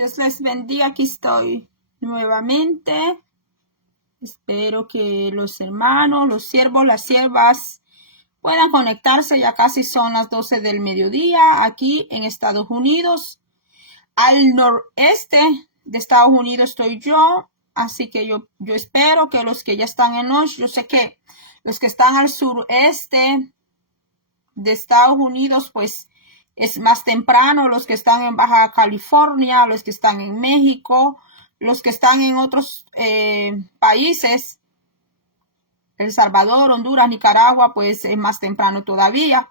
Dios les bendiga, aquí estoy nuevamente. Espero que los hermanos, los siervos, las siervas puedan conectarse. Ya casi son las 12 del mediodía aquí en Estados Unidos. Al noreste de Estados Unidos estoy yo, así que yo espero que los que ya están en noche, yo sé que los que están al sureste de Estados Unidos, pues es más temprano, los que están en Baja California, los que están en México, los que están en otros países, El Salvador, Honduras, Nicaragua, pues es más temprano todavía.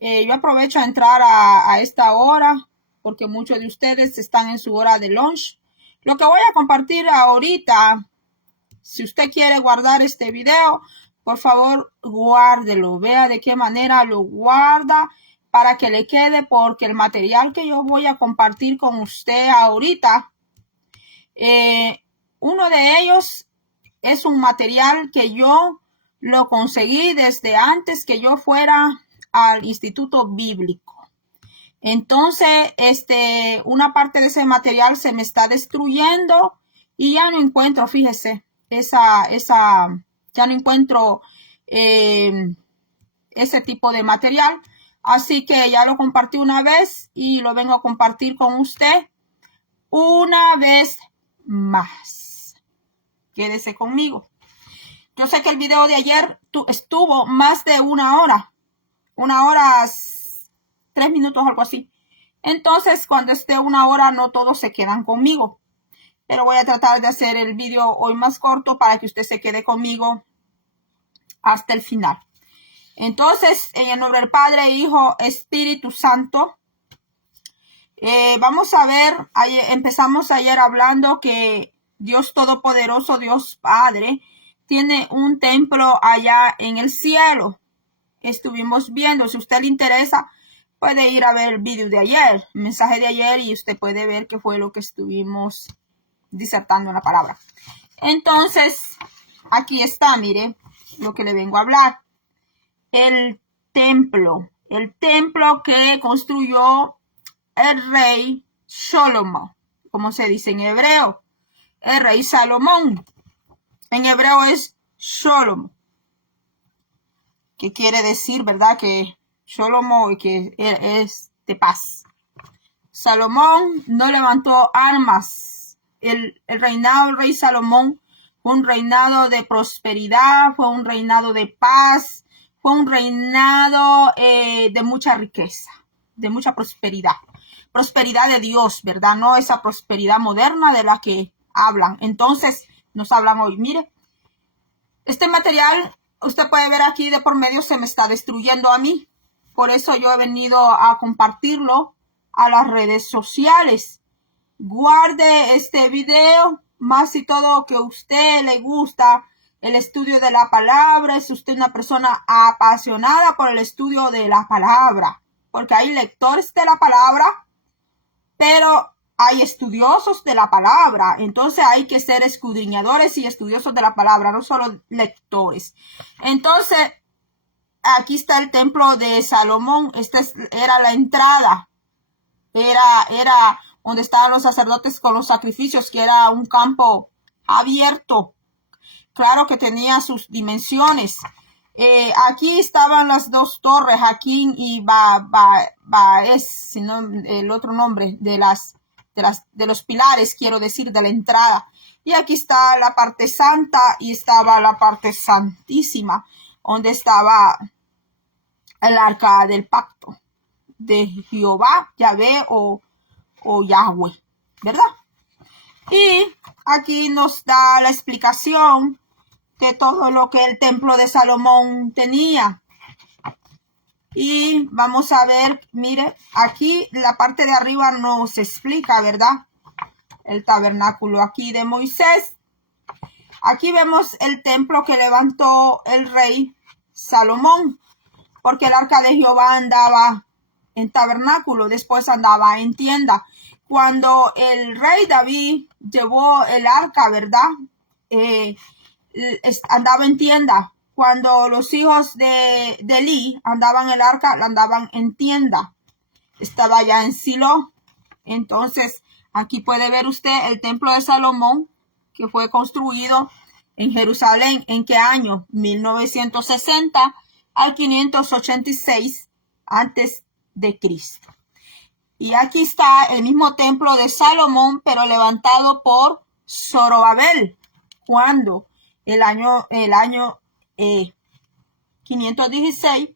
Yo aprovecho a entrar a esta hora porque muchos de ustedes están en su hora de lunch. Lo que voy a compartir ahorita, si usted quiere guardar este video, por favor, guárdelo. Vea de qué manera lo guarda para que le quede, porque el material que yo voy a compartir con usted ahorita, uno de ellos es un material que yo lo conseguí desde antes que yo fuera al Instituto Bíblico. Entonces, una parte de ese material se me está destruyendo y ya no encuentro, fíjese, ya no encuentro ese tipo de material. Así que ya lo compartí una vez y lo vengo a compartir con usted una vez más. Quédese conmigo. Yo sé que el video de ayer estuvo más de 1 hora. 1 hora, 3 minutos, algo así. Entonces, cuando esté 1 hora, no todos se quedan conmigo. Pero voy a tratar de hacer el video hoy más corto para que usted se quede conmigo hasta el final. Entonces, en el nombre del Padre, Hijo, Espíritu Santo. Vamos a ver, empezamos ayer hablando que Dios Todopoderoso, Dios Padre, tiene un templo allá en el cielo. Estuvimos viendo, si a usted le interesa, puede ir a ver el video de ayer, el mensaje de ayer, y usted puede ver qué fue lo que estuvimos disertando en la palabra. Entonces, aquí está, mire, lo que le vengo a hablar. El templo que construyó el rey Salomón, como se dice en hebreo, el rey Salomón. En hebreo es Shalom, que quiere decir, ¿verdad? Que Salomón, que es de paz. Salomón no levantó armas. El reinado del rey Salomón fue un reinado de prosperidad, fue un reinado de paz, fue un reinado de mucha riqueza, de mucha prosperidad. Prosperidad de Dios, ¿verdad? No esa prosperidad moderna de la que hablan. Entonces, nos hablan hoy. Mire, este material, usted puede ver aquí de por medio, se me está destruyendo a mí. Por eso yo he venido a compartirlo a las redes sociales. Guarde este video, más si todo que a usted le gusta el estudio de la palabra, es usted una persona apasionada por el estudio de la palabra, porque hay lectores de la palabra, pero hay estudiosos de la palabra. Entonces hay que ser escudriñadores y estudiosos de la palabra, no solo lectores. Entonces, aquí está el templo de Salomón. Esta era la entrada. Era donde estaban los sacerdotes con los sacrificios, que era un campo abierto. Claro que tenía sus dimensiones. Aquí estaban las dos torres, Jaquín y Baes, sino el otro nombre de los pilares, quiero decir, de la entrada. Y aquí está la parte santa y estaba la parte santísima, donde estaba el arca del pacto de Jehová, Yahvé o Yahweh, ¿verdad? Y aquí nos da la explicación de todo lo que el templo de Salomón tenía. Y vamos a ver, mire, aquí la parte de arriba nos explica, ¿verdad? El tabernáculo aquí de Moisés. Aquí vemos el templo que levantó el rey Salomón, porque el arca de Jehová andaba en tabernáculo, después andaba en tienda. Cuando el rey David llevó el arca, ¿verdad? Andaba en tienda. Cuando los hijos de Elí andaban en el arca, andaban en tienda. Estaba ya en Silo. Entonces, Aquí puede ver usted el templo de Salomón, que fue construido en Jerusalén. ¿En qué año? 1960 al 586 antes de Cristo. Y aquí está el mismo templo de Salomón, pero levantado por Zorobabel. ¿Cuándo? El año 516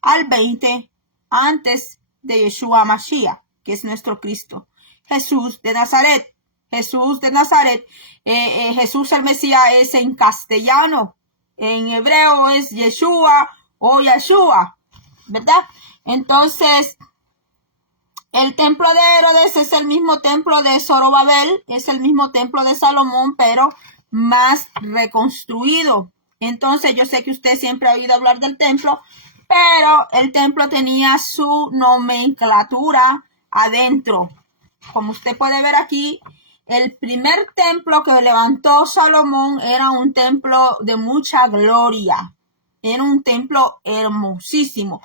al 20 antes de Yeshua Mashiach, que es nuestro Cristo. Jesús de Nazaret. Jesús de Nazaret. Jesús el Mesías es en castellano. En hebreo es Yeshua o Yeshua, ¿verdad? Entonces, el templo de Herodes es el mismo templo de Zorobabel, es el mismo templo de Salomón, pero más reconstruido. Entonces, yo sé que usted siempre ha oído hablar del templo, pero el templo tenía su nomenclatura adentro. Como usted puede ver aquí, el primer templo que levantó Salomón era un templo de mucha gloria. Era un templo hermosísimo.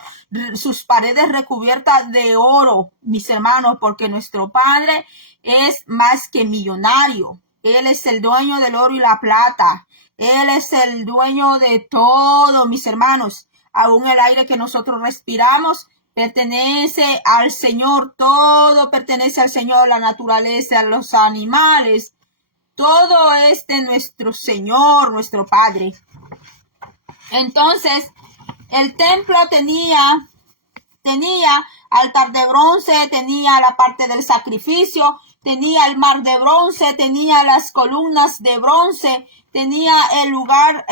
Sus paredes recubiertas de oro, mis hermanos, porque nuestro Padre es más que millonario. Él es el dueño del oro y la plata. Él es el dueño de todo, mis hermanos. Aún el aire que nosotros respiramos pertenece al Señor. Todo pertenece al Señor, la naturaleza, los animales. Todo es de nuestro Señor, nuestro Padre. Entonces, el templo tenía altar de bronce, tenía la parte del sacrificio, tenía el mar de bronce, tenía las columnas de bronce, tenía el lugar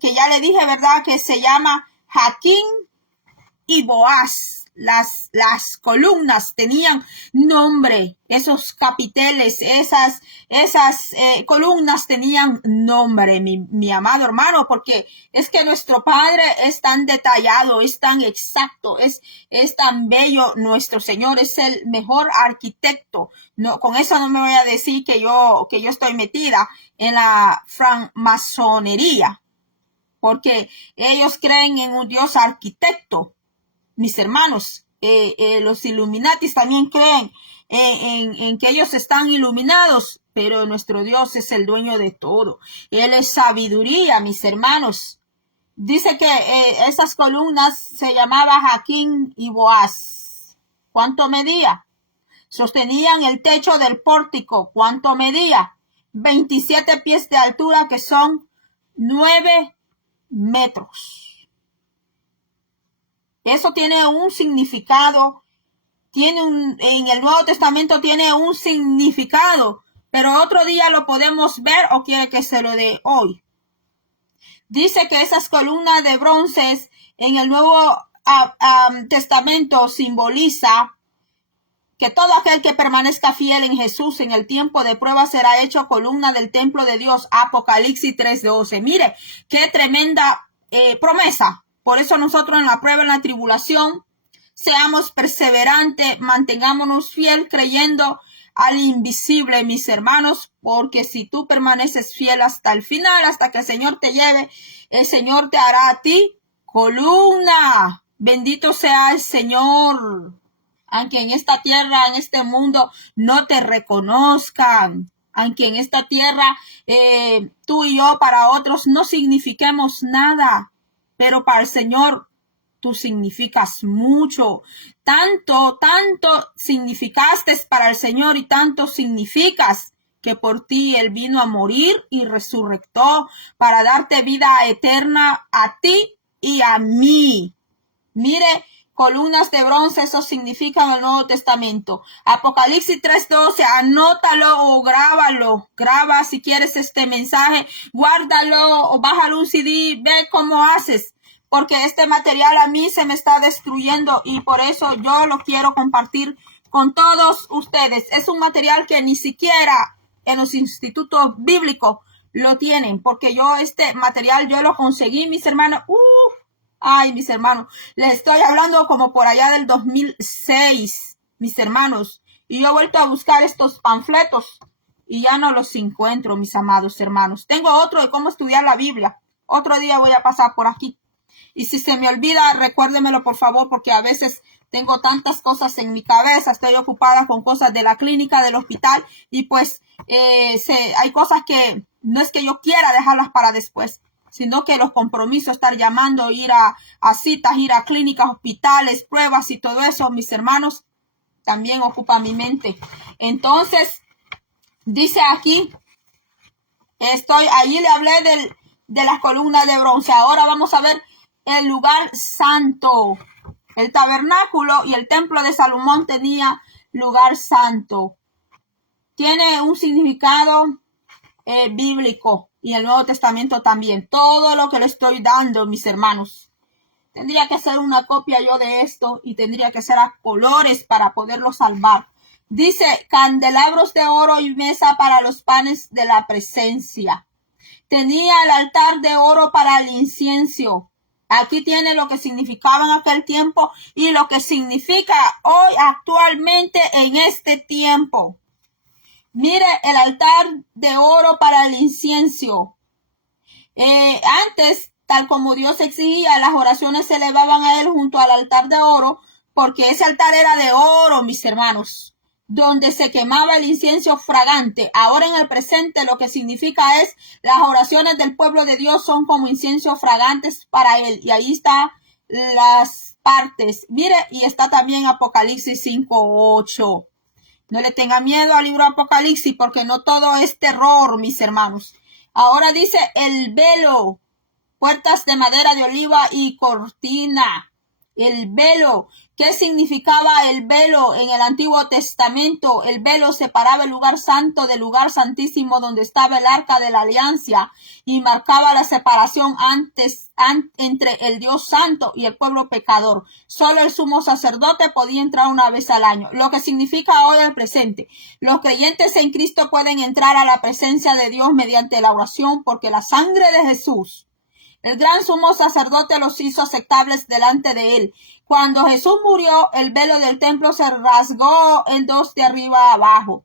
que ya le dije, ¿verdad? Que se llama Jaquín y Boaz. Las columnas tenían nombre, esos capiteles, esas columnas tenían nombre, mi amado hermano, porque es que nuestro Padre es tan detallado, es tan exacto, es tan bello. Nuestro Señor es el mejor arquitecto. No, con eso no me voy a decir que yo estoy metida en la francmasonería, porque ellos creen en un Dios arquitecto. Mis hermanos, los Illuminatis también creen en que ellos están iluminados, pero nuestro Dios es el dueño de todo. Él es sabiduría, mis hermanos. Dice que esas columnas se llamaban Jaquín y Boaz. ¿Cuánto medía? Sostenían el techo del pórtico. ¿Cuánto medía? 27 pies de altura, que son 9 metros. Eso tiene un significado, en el Nuevo Testamento tiene un significado, pero otro día lo podemos ver, o quiere que se lo dé hoy. Dice que esas columnas de bronce en el Nuevo Testamento simboliza que todo aquel que permanezca fiel en Jesús en el tiempo de prueba será hecho columna del templo de Dios. Apocalipsis 3:12. Mire, qué tremenda promesa. Por eso nosotros en la prueba, en la tribulación, seamos perseverantes, mantengámonos fiel creyendo al invisible, mis hermanos, porque si tú permaneces fiel hasta el final, hasta que el Señor te lleve, el Señor te hará a ti columna. Bendito sea el Señor. Aunque en esta tierra, en este mundo, no te reconozcan, aunque en esta tierra tú y yo para otros no signifiquemos nada, pero para el Señor tú significas mucho. Tanto significaste para el Señor y tanto significas que por ti Él vino a morir y resucitó para darte vida eterna a ti y a mí. Mire, columnas de bronce, eso significa en el Nuevo Testamento. Apocalipsis 3:12, anótalo o grábalo. Graba si quieres este mensaje, guárdalo o bájalo un CD, ve cómo haces. Porque este material a mí se me está destruyendo y por eso yo lo quiero compartir con todos ustedes. Es un material que ni siquiera en los institutos bíblicos lo tienen, porque yo este material yo lo conseguí, mis hermanos. Ay, mis hermanos, les estoy hablando como por allá del 2006, mis hermanos. Y yo he vuelto a buscar estos panfletos y ya no los encuentro, mis amados hermanos. Tengo otro de cómo estudiar la Biblia. Otro día voy a pasar por aquí. Y si se me olvida, recuérdemelo por favor, porque a veces tengo tantas cosas en mi cabeza, estoy ocupada con cosas de la clínica, del hospital, y pues hay cosas que no es que yo quiera dejarlas para después, sino que los compromisos, estar llamando, ir a citas, ir a clínicas, hospitales, pruebas y todo eso, mis hermanos, también ocupa mi mente. Entonces, dice aquí, allí le hablé de las columnas de bronce. Ahora vamos a ver el lugar santo. El tabernáculo y el templo de Salomón tenía lugar santo. Tiene un significado bíblico y el Nuevo Testamento también. Todo lo que le estoy dando, mis hermanos. Tendría que hacer una copia yo de esto y tendría que ser a colores para poderlo salvar. Dice, candelabros de oro y mesa para los panes de la presencia. Tenía el altar de oro para el incienso. Aquí tiene lo que significaba en aquel tiempo y lo que significa hoy actualmente en este tiempo. Mire el altar de oro para el incienso. Antes, tal como Dios exigía, las oraciones se elevaban a él junto al altar de oro, porque ese altar era de oro, mis hermanos, donde se quemaba el incienso fragante. Ahora en el presente lo que significa es las oraciones del pueblo de Dios son como incienso fragantes para él. Y ahí está las partes. Mire, y está también Apocalipsis 5:8. No le tenga miedo al libro Apocalipsis porque no todo es terror, mis hermanos. Ahora dice el velo, puertas de madera de oliva y cortina. El velo. ¿Qué significaba el velo en el Antiguo Testamento? El velo separaba el lugar santo del lugar santísimo donde estaba el arca de la alianza y marcaba la separación entre el Dios santo y el pueblo pecador. Solo el sumo sacerdote podía entrar una vez al año. Lo que significa hoy el presente. Los creyentes en Cristo pueden entrar a la presencia de Dios mediante la oración porque la sangre de Jesús, el gran sumo sacerdote, los hizo aceptables delante de él. Cuando Jesús murió, el velo del templo se rasgó en dos de arriba a abajo.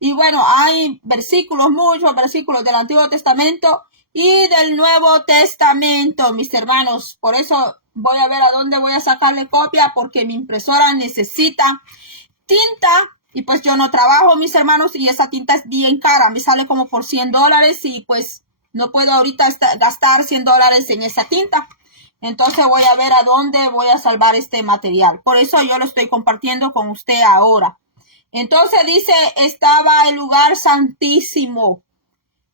Y bueno, hay versículos, muchos versículos del Antiguo Testamento y del Nuevo Testamento, mis hermanos. Por eso voy a ver a dónde voy a sacarle copia, porque mi impresora necesita tinta. Y pues yo no trabajo, mis hermanos, y esa tinta es bien cara. Me sale como por $100 y pues no puedo ahorita gastar $100 en esa tinta. Entonces voy a ver a dónde voy a salvar este material. Por eso yo lo estoy compartiendo con usted ahora. Entonces dice, estaba el lugar santísimo.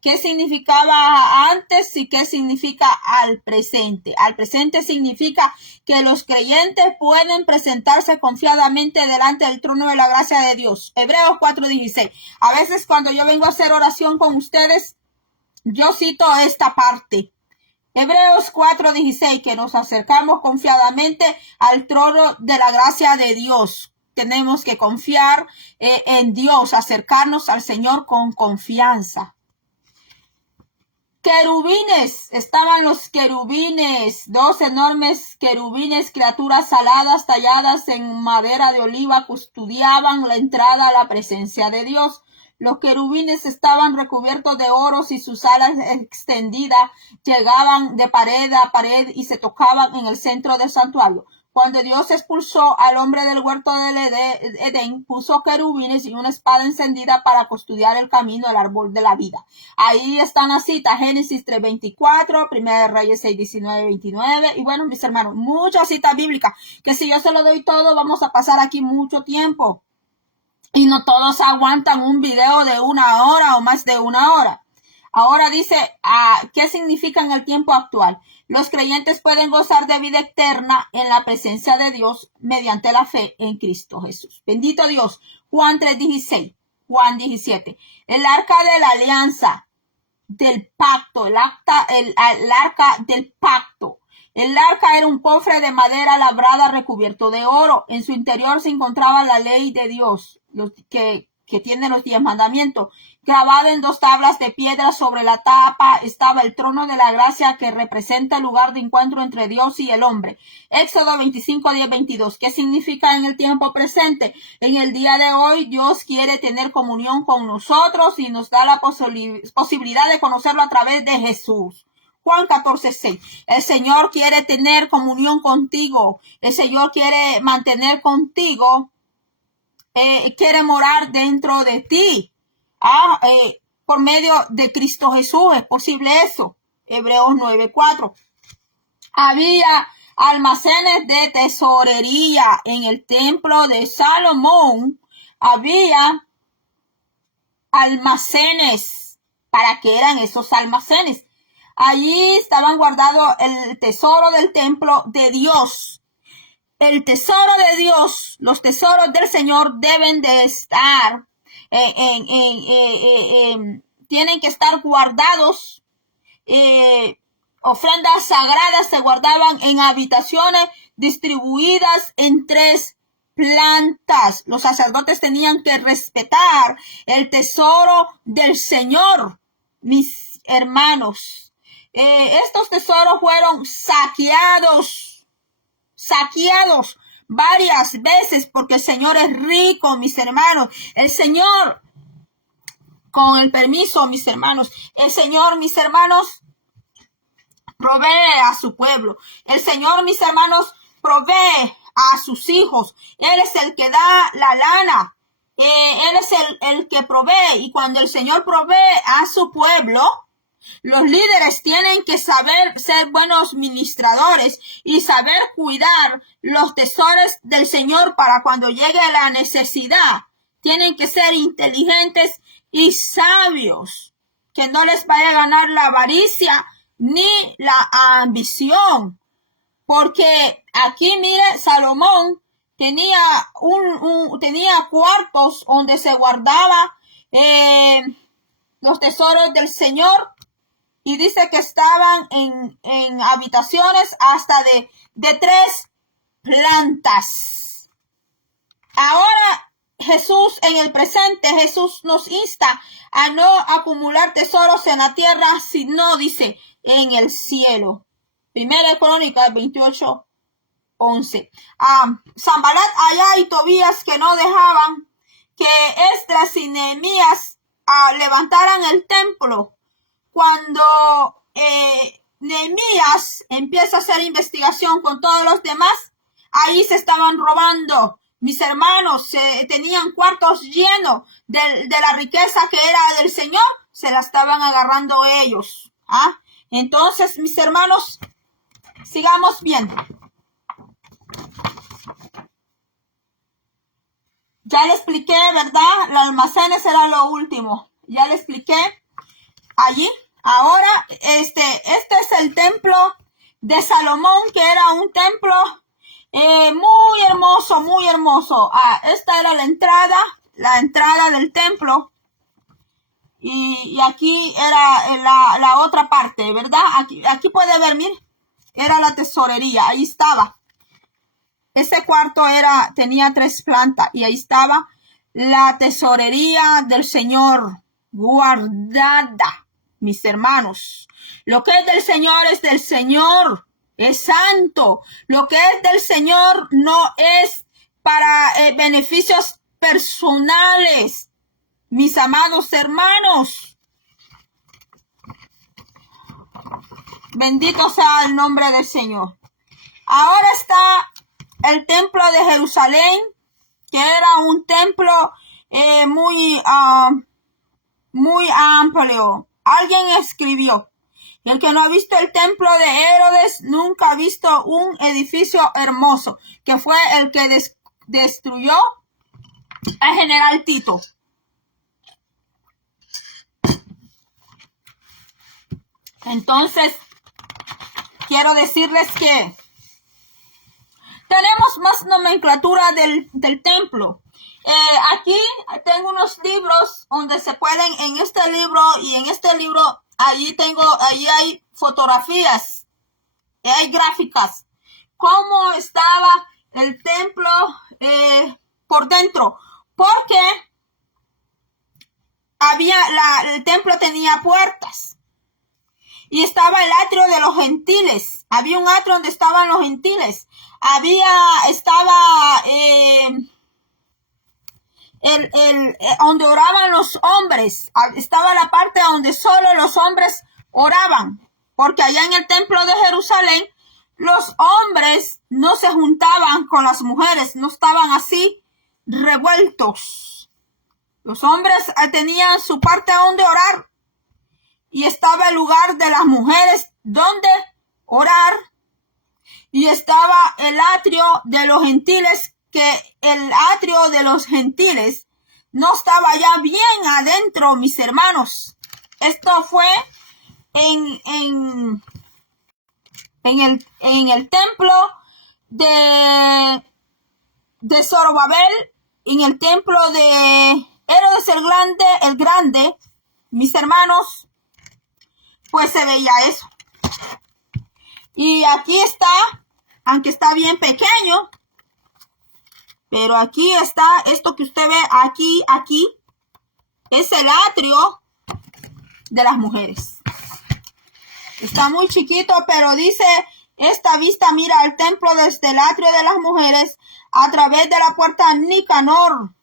¿Qué significaba antes y qué significa al presente? Al presente significa que los creyentes pueden presentarse confiadamente delante del trono de la gracia de Dios. Hebreos 4:16. A veces cuando yo vengo a hacer oración con ustedes, yo cito esta parte. Hebreos 4:16, que nos acercamos confiadamente al trono de la gracia de Dios. Tenemos que confiar en Dios, acercarnos al Señor con confianza. Querubines, estaban los querubines, dos enormes querubines, criaturas aladas talladas en madera de oliva, custodiaban la entrada a la presencia de Dios. Los querubines estaban recubiertos de oro y sus alas extendidas llegaban de pared a pared y se tocaban en el centro del santuario. Cuando Dios expulsó al hombre del huerto del Edén, puso querubines y una espada encendida para custodiar el camino del árbol de la vida. Ahí están las citas, Génesis 3:24, Primera de Reyes 6:19-29. Y bueno, mis hermanos, muchas citas bíblicas, que si yo se lo doy todo, vamos a pasar aquí mucho tiempo. Y no todos aguantan un video de 1 hora o más de 1 hora. Ahora dice, ¿qué significa en el tiempo actual? Los creyentes pueden gozar de vida eterna en la presencia de Dios mediante la fe en Cristo Jesús. Bendito Dios. Juan 3:16, Juan 17. El arca de la alianza, del pacto, el arca del pacto. El arca era un cofre de madera labrada recubierto de oro. En su interior se encontraba la ley de Dios, que tiene los 10 mandamientos. Grabada en 2 tablas de piedra, sobre la tapa estaba el trono de la gracia, que representa el lugar de encuentro entre Dios y el hombre. Éxodo 25:10-22. ¿Qué significa en el tiempo presente? En el día de hoy Dios quiere tener comunión con nosotros y nos da la posibilidad de conocerlo a través de Jesús. Juan 14:6. El Señor quiere tener comunión contigo. El Señor quiere mantener contigo. Quiere morar dentro de ti. Por medio de Cristo Jesús es posible eso. Hebreos 9:4. Había almacenes de tesorería en el templo de Salomón. Había almacenes. ¿Para qué eran esos almacenes? Allí estaban guardados el tesoro del templo de Dios. El tesoro de Dios, los tesoros del Señor deben de estar, tienen que estar guardados. Ofrendas sagradas se guardaban en habitaciones distribuidas en 3 plantas. Los sacerdotes tenían que respetar el tesoro del Señor, mis hermanos. Estos tesoros fueron saqueados varias veces porque el Señor es rico, mis hermanos. El Señor, con el permiso, mis hermanos, el Señor, mis hermanos, provee a su pueblo. El Señor, mis hermanos, provee a sus hijos. Él es el que da la lana. Él es el que provee. Y cuando el Señor provee a su pueblo, los líderes tienen que saber ser buenos ministradores y saber cuidar los tesoros del Señor para cuando llegue la necesidad. Tienen que ser inteligentes y sabios, que no les vaya a ganar la avaricia ni la ambición. Porque aquí, mire, Salomón tenía tenía cuartos donde se guardaba los tesoros del Señor. Y dice que estaban en habitaciones hasta de 3 plantas. Ahora Jesús, en el presente, Jesús nos insta a no acumular tesoros en la tierra, sino, dice, en el cielo. Primera Crónicas 28:11. Sanballat, Allá y Tobías, que no dejaban que Esdras y Nehemías levantaran el templo. Cuando Nehemías empieza a hacer investigación con todos los demás, ahí se estaban robando. Mis hermanos, tenían cuartos llenos de la riqueza que era del Señor, se la estaban agarrando ellos. Entonces, mis hermanos, sigamos viendo. Ya le expliqué, ¿verdad? Los almacenes era lo último. Ya le expliqué allí. Ahora, este es el templo de Salomón, que era un templo muy hermoso, muy hermoso. Esta era la entrada del templo. Y aquí era la otra parte, ¿verdad? Aquí puede ver, mire, era la tesorería, ahí estaba. Ese cuarto tenía 3 plantas y ahí estaba la tesorería del Señor guardada. Mis hermanos, lo que es del Señor es del Señor, es santo. Lo que es del Señor no es para beneficios personales, mis amados hermanos. Bendito sea el nombre del Señor. Ahora está el templo de Jerusalén, que era un templo muy amplio. Alguien escribió: el que no ha visto el templo de Herodes nunca ha visto un edificio hermoso, que fue el que destruyó al general Tito. Entonces, quiero decirles que tenemos más nomenclatura del templo. Aquí tengo unos libros donde se pueden, en este libro y en este libro, allí hay fotografías, hay gráficas, cómo estaba el templo por dentro, porque el templo tenía puertas y estaba el atrio de los gentiles. Había un atrio donde estaban los gentiles. Estaba donde oraban los hombres. Estaba la parte donde solo los hombres oraban. porque allá en el templo de Jerusalén los hombres no se juntaban con las mujeres, no estaban así revueltos. Los hombres tenían su parte donde orar y estaba el lugar de las mujeres donde orar, y estaba el atrio de los gentiles, que el atrio de los gentiles no estaba ya bien adentro, mis hermanos. Esto fue en el templo de Zorobabel, en el templo de Herodes el grande, mis hermanos, pues se veía eso. Y aquí está, aunque está bien pequeño, pero aquí está, esto que usted ve aquí, es el atrio de las mujeres. Está muy chiquito, pero dice, esta vista mira al templo desde el atrio de las mujeres a través de la puerta Nicanor,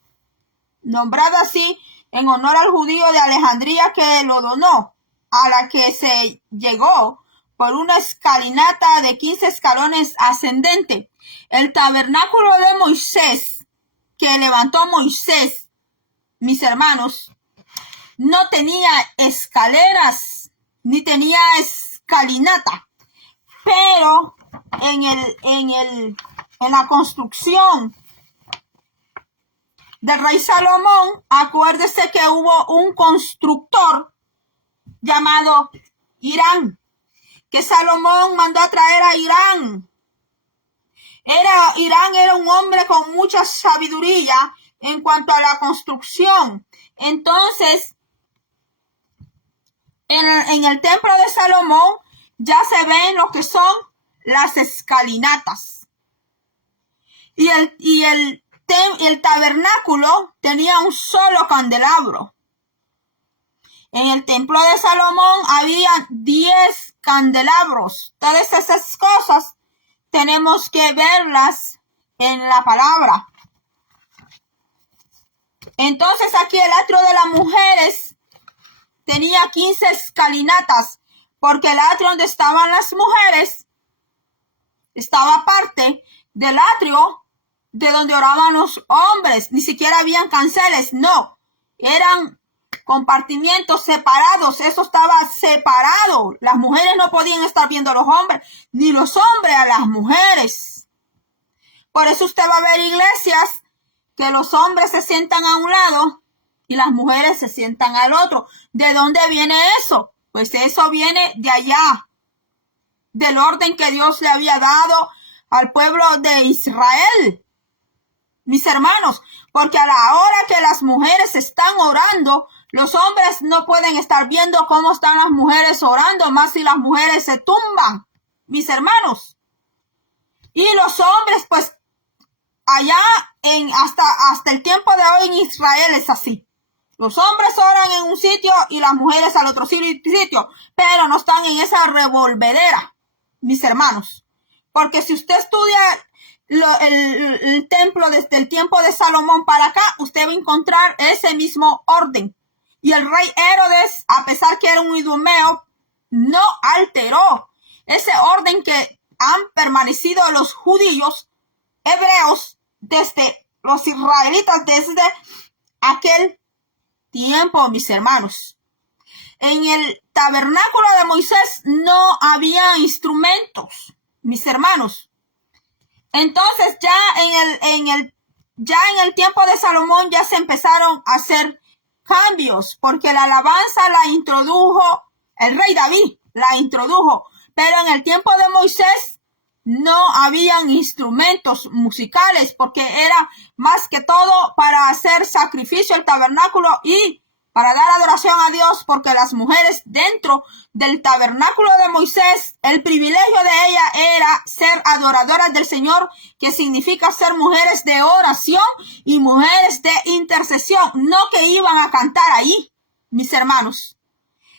nombrada así en honor al judío de Alejandría que lo donó, a la que se llegó por una escalinata de 15 escalones ascendente. El tabernáculo de Moisés, que levantó Moisés, mis hermanos, no tenía escaleras, ni tenía escalinata, pero en la construcción del rey Salomón, acuérdese que hubo un constructor llamado Irán, que Salomón mandó a traer a Irán. Irán era un hombre con mucha sabiduría en cuanto a la construcción. Entonces, en el templo de Salomón ya se ven lo que son las escalinatas. Y el tabernáculo tenía un solo candelabro. En el templo de Salomón había 10 candelabros. Todas esas cosas tenemos que verlas en la palabra. Entonces aquí el atrio de las mujeres tenía 15 escalinatas, porque el atrio donde estaban las mujeres estaba aparte del atrio de donde oraban los hombres. Ni siquiera habían canceles, no. Eran compartimientos separados, eso estaba separado. Las mujeres no podían estar viendo a los hombres, ni los hombres a las mujeres. Por eso usted va a ver iglesias que los hombres se sientan a un lado y las mujeres se sientan al otro. ¿De dónde viene eso? Pues eso viene de allá, del orden que Dios le había dado al pueblo de Israel, mis hermanos, porque a la hora que las mujeres están orando, los hombres no pueden estar viendo cómo están las mujeres orando, más si las mujeres se tumban, mis hermanos. Y los hombres, pues, allá hasta el tiempo de hoy en Israel es así. Los hombres oran en un sitio y las mujeres al otro sitio, pero no están en esa revolvedera, mis hermanos. Porque si usted estudia el templo desde el tiempo de Salomón para acá, usted va a encontrar ese mismo orden. Y el rey Herodes, a pesar que era un idumeo, no alteró ese orden que han permanecido los judíos, hebreos, desde los israelitas, desde aquel tiempo, mis hermanos. En el tabernáculo de Moisés no había instrumentos, mis hermanos. Entonces ya en el tiempo de Salomón ya se empezaron a hacer cambios, porque la alabanza la introdujo el rey David, la introdujo, pero en el tiempo de Moisés no habían instrumentos musicales, porque era más que todo para hacer sacrificio el tabernáculo y para dar adoración a Dios, porque las mujeres dentro del tabernáculo de Moisés, el privilegio de ella era ser adoradoras del Señor, que significa ser mujeres de oración y mujeres de intercesión, no que iban a cantar ahí, mis hermanos.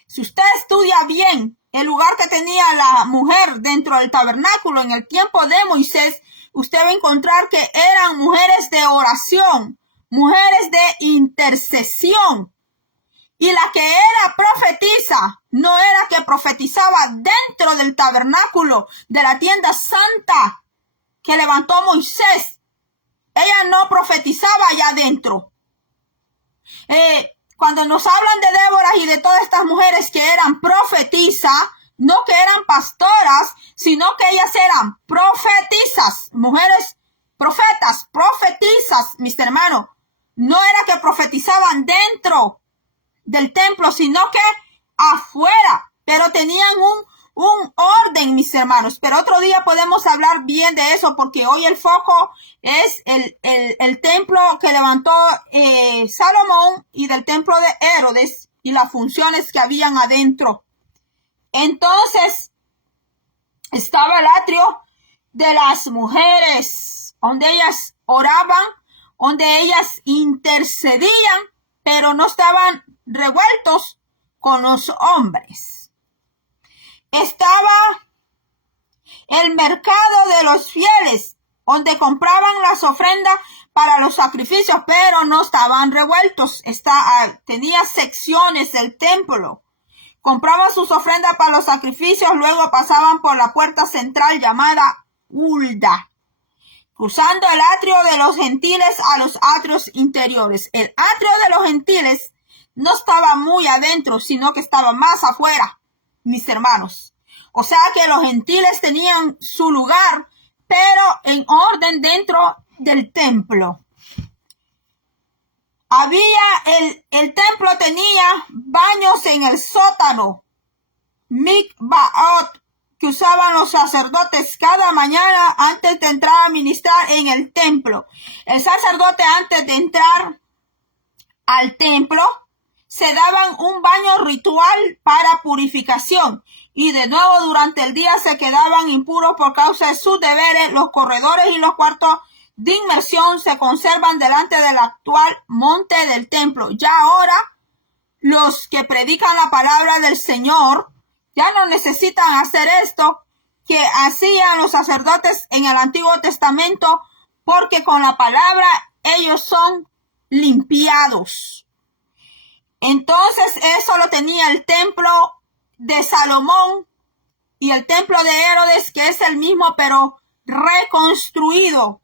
Si usted estudia bien el lugar que tenía la mujer dentro del tabernáculo en el tiempo de Moisés, usted va a encontrar que eran mujeres de oración, mujeres de intercesión. Y la que era profetisa no era que profetizaba dentro del tabernáculo de la tienda santa que levantó Moisés. Ella no profetizaba allá adentro. Cuando nos hablan de Débora y de todas estas mujeres que eran profetisas, no que eran pastoras, sino que ellas eran profetisas, mujeres profetas, profetisas, mis hermanos. No era que profetizaban dentro del templo, sino que afuera, pero tenían un orden, mis hermanos. Pero otro día podemos hablar bien de eso, porque hoy el foco es el templo que levantó Salomón y del templo de Herodes y las funciones que habían adentro. Entonces, estaba el atrio de las mujeres, donde ellas oraban, donde ellas intercedían, pero no estaban revueltos con los hombres. Estaba el mercado de los fieles, donde compraban las ofrendas para los sacrificios, pero no estaban revueltos. Tenía secciones el templo. Compraban sus ofrendas para los sacrificios, luego pasaban por la puerta central llamada Hulda, cruzando el atrio de los gentiles a los atrios interiores. El atrio de los gentiles no estaba muy adentro, sino que estaba más afuera, mis hermanos. O sea que los gentiles tenían su lugar, pero en orden dentro del templo. El templo tenía baños en el sótano, mikvaot, que usaban los sacerdotes cada mañana antes de entrar a ministrar en el templo. El sacerdote, antes de entrar al templo, se daban un baño ritual para purificación, y de nuevo durante el día se quedaban impuros por causa de sus deberes. Los corredores y los cuartos de inmersión se conservan delante del actual monte del templo. Ya ahora los que predican la palabra del Señor ya no necesitan hacer esto que hacían los sacerdotes en el Antiguo Testamento, porque con la palabra ellos son limpiados. Entonces eso lo tenía el templo de Salomón y el templo de Herodes, que es el mismo pero reconstruido.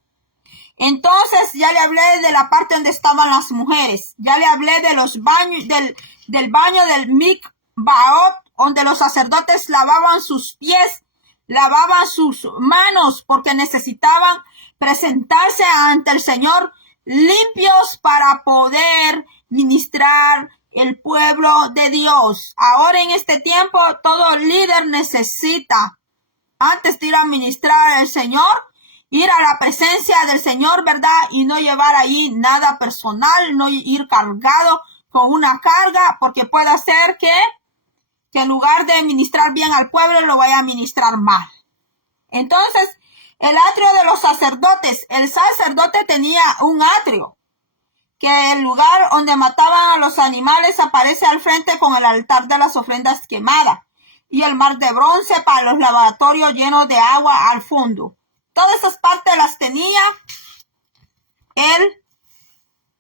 Entonces ya le hablé de la parte donde estaban las mujeres, ya le hablé de los baños, del baño del mikvaot, donde los sacerdotes lavaban sus pies, lavaban sus manos, porque necesitaban presentarse ante el Señor limpios para poder ministrar el pueblo de Dios. Ahora en este tiempo todo líder necesita, antes de ir a ministrar al Señor, ir a la presencia del Señor, ¿verdad? Y no llevar ahí nada personal, no ir cargado con una carga, porque puede ser que en lugar de ministrar bien al pueblo, lo vaya a ministrar mal. Entonces, el atrio de los sacerdotes, el sacerdote tenía un atrio, que el lugar donde mataban a los animales aparece al frente con el altar de las ofrendas quemadas, y el mar de bronce para los lavatorios llenos de agua al fondo. Todas esas partes las tenía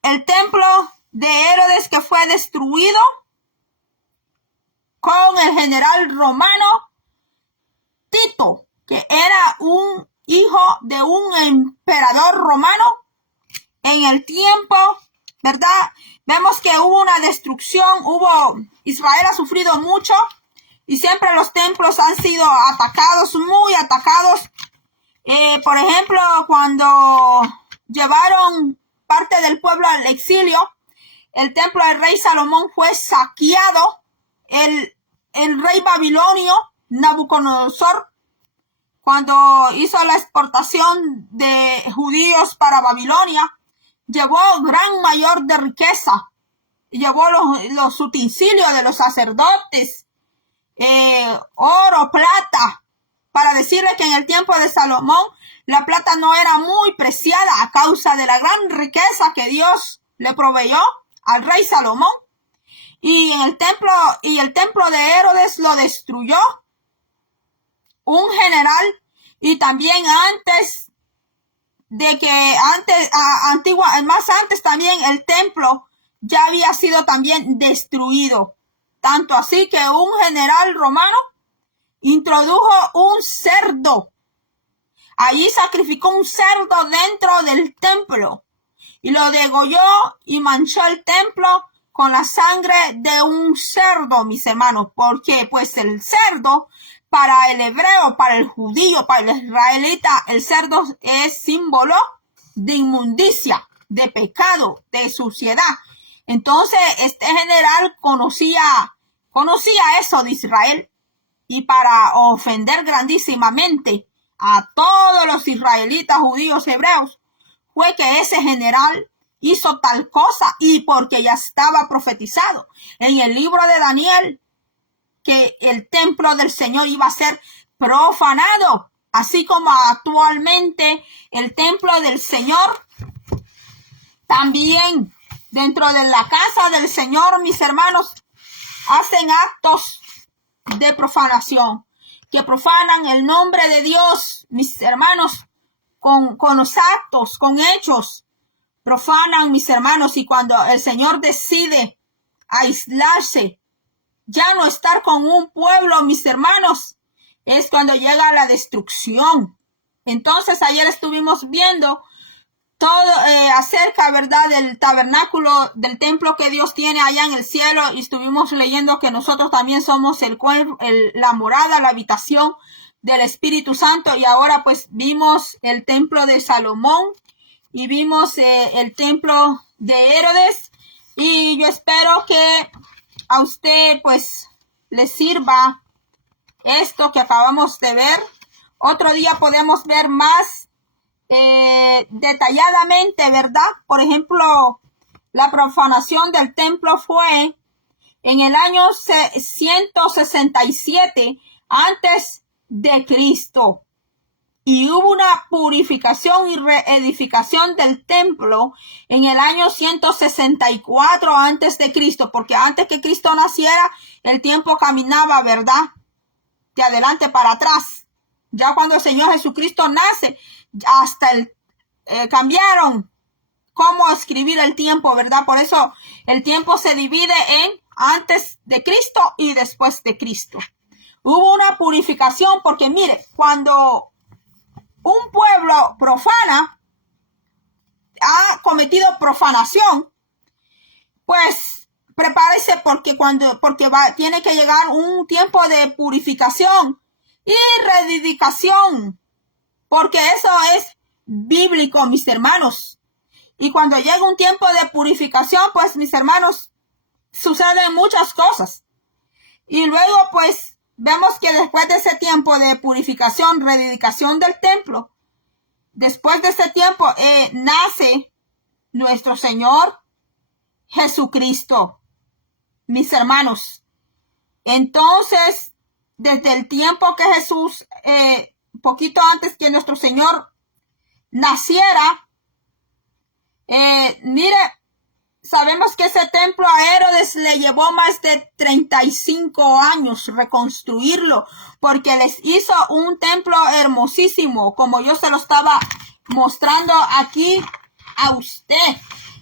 el templo de Herodes, que fue destruido con el general romano Tito, que era un hijo de un emperador romano. En el tiempo, ¿verdad? Vemos que hubo una destrucción, Israel ha sufrido mucho y siempre los templos han sido atacados, muy atacados. Por ejemplo, cuando llevaron parte del pueblo al exilio, el templo del rey Salomón fue saqueado. El rey babilonio Nabucodonosor, cuando hizo la exportación de judíos para Babilonia, llevó gran mayor de riqueza, llevó los utensilios de los sacerdotes, oro, plata, para decirle que en el tiempo de Salomón la plata no era muy preciada a causa de la gran riqueza que Dios le proveyó al rey Salomón. Y el templo de Herodes lo destruyó un general, y también más antes también el templo ya había sido también destruido. Tanto así que un general romano introdujo un cerdo. Allí sacrificó un cerdo dentro del templo y lo degolló y manchó el templo con la sangre de un cerdo, mis hermanos, porque pues el cerdo, para el hebreo, para el judío, para el israelita, el cerdo es símbolo de inmundicia, de pecado, de suciedad. Entonces este general conocía eso de Israel, y para ofender grandísimamente a todos los israelitas, judíos, hebreos, fue que ese general hizo tal cosa, y porque ya estaba profetizado en el libro de Daniel que el templo del Señor iba a ser profanado, así como actualmente el templo del Señor también dentro de la casa del Señor, mis hermanos, hacen actos de profanación, que profanan el nombre de Dios, mis hermanos, con los actos, con hechos, profanan, mis hermanos, y cuando el Señor decide aislarse, ya no estar con un pueblo, mis hermanos, es cuando llega la destrucción. Entonces ayer estuvimos viendo todo acerca, ¿verdad?, del tabernáculo, del templo que Dios tiene allá en el cielo, y estuvimos leyendo que nosotros también somos la morada, la habitación del Espíritu Santo, y ahora pues vimos el templo de Salomón y vimos el templo de Herodes, y yo espero que a usted pues le sirva esto que acabamos de ver. Otro día podemos ver más detalladamente, ¿verdad? Por ejemplo, la profanación del templo fue en el año 167 antes de Cristo. Y hubo una purificación y reedificación del templo en el año 164 antes de Cristo, porque antes que Cristo naciera, el tiempo caminaba, ¿verdad?, de adelante para atrás. Ya cuando el Señor Jesucristo nace, hasta cambiaron cómo escribir el tiempo, ¿verdad? Por eso el tiempo se divide en antes de Cristo y después de Cristo. Hubo una purificación porque, mire, cuando un pueblo profana ha cometido profanación, pues prepárese porque tiene que llegar un tiempo de purificación y reedificación, porque eso es bíblico, mis hermanos. Y cuando llega un tiempo de purificación, pues, mis hermanos, suceden muchas cosas. Y luego, pues, vemos que después de ese tiempo de purificación, reedificación del templo, después de ese tiempo nace nuestro Señor Jesucristo, mis hermanos. Entonces, desde el tiempo que Jesús, poquito antes que nuestro Señor naciera, mire, sabemos que ese templo a Herodes le llevó más de 35 años reconstruirlo, porque les hizo un templo hermosísimo, como yo se lo estaba mostrando aquí a usted.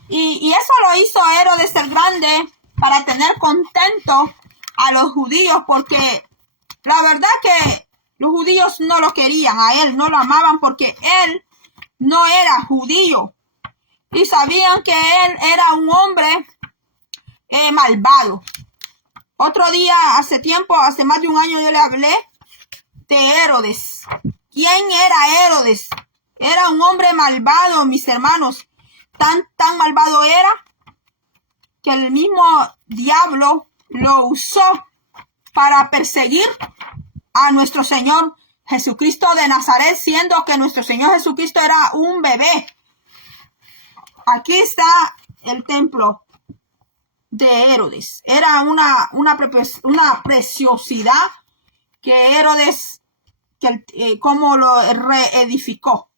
Y eso lo hizo Herodes el Grande para tener contento a los judíos, porque la verdad que los judíos no lo querían a él, no lo amaban, porque él no era judío. Y sabían que él era un hombre malvado. Otro día, hace más de un año, yo le hablé de Herodes. ¿Quién era Herodes? Era un hombre malvado, mis hermanos. Tan malvado era que el mismo diablo lo usó para perseguir a nuestro Señor Jesucristo de Nazaret, siendo que nuestro Señor Jesucristo era un bebé. Aquí está el templo de Herodes. Era una preciosidad que Herodes, cómo lo reedificó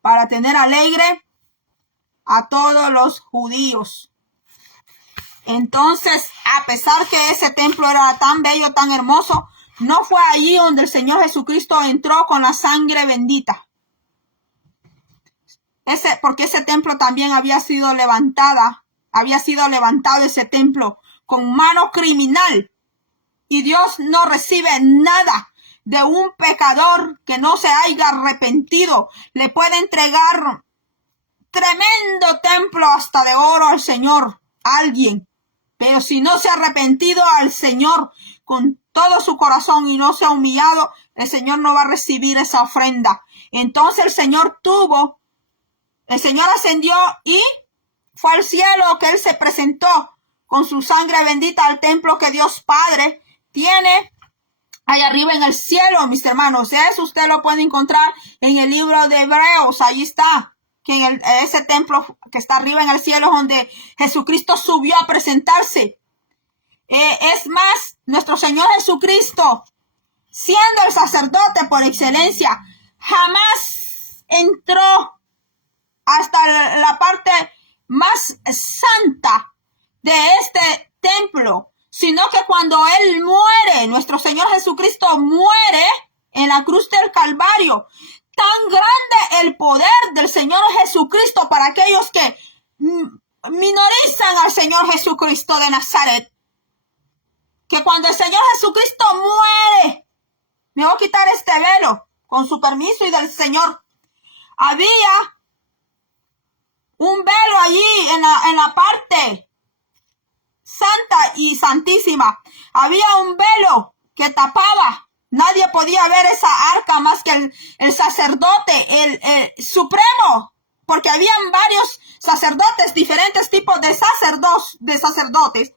para tener alegre a todos los judíos. Entonces, a pesar que ese templo era tan bello, tan hermoso, no fue allí donde el Señor Jesucristo entró con la sangre bendita. Porque ese templo también había sido levantada había sido levantado ese templo con mano criminal. Y Dios no recibe nada de un pecador que no se haya arrepentido. Le puede entregar tremendo templo hasta de oro al Señor, alguien. Pero si no se ha arrepentido al Señor con todo su corazón y no se ha humillado, el Señor no va a recibir esa ofrenda. Entonces el Señor ascendió y fue al cielo, que Él se presentó con su sangre bendita al templo que Dios Padre tiene allá arriba en el cielo, mis hermanos. Eso usted lo puede encontrar en el libro de Hebreos. Ahí está, que en ese templo que está arriba en el cielo, donde Jesucristo subió a presentarse. Es más, nuestro Señor Jesucristo, siendo el sacerdote por excelencia, jamás entró hasta la parte más santa de este templo, sino que cuando Él muere, nuestro Señor Jesucristo muere en la cruz del Calvario. Tan grande el poder del Señor Jesucristo para aquellos que minorizan al Señor Jesucristo de Nazaret, que cuando el Señor Jesucristo muere, me voy a quitar este velo, con su permiso y del Señor. Había un velo allí en la parte santa y santísima. Había un velo que tapaba. Nadie podía ver esa arca más que el sacerdote, el supremo, porque habían varios sacerdotes, diferentes tipos de sacerdotes.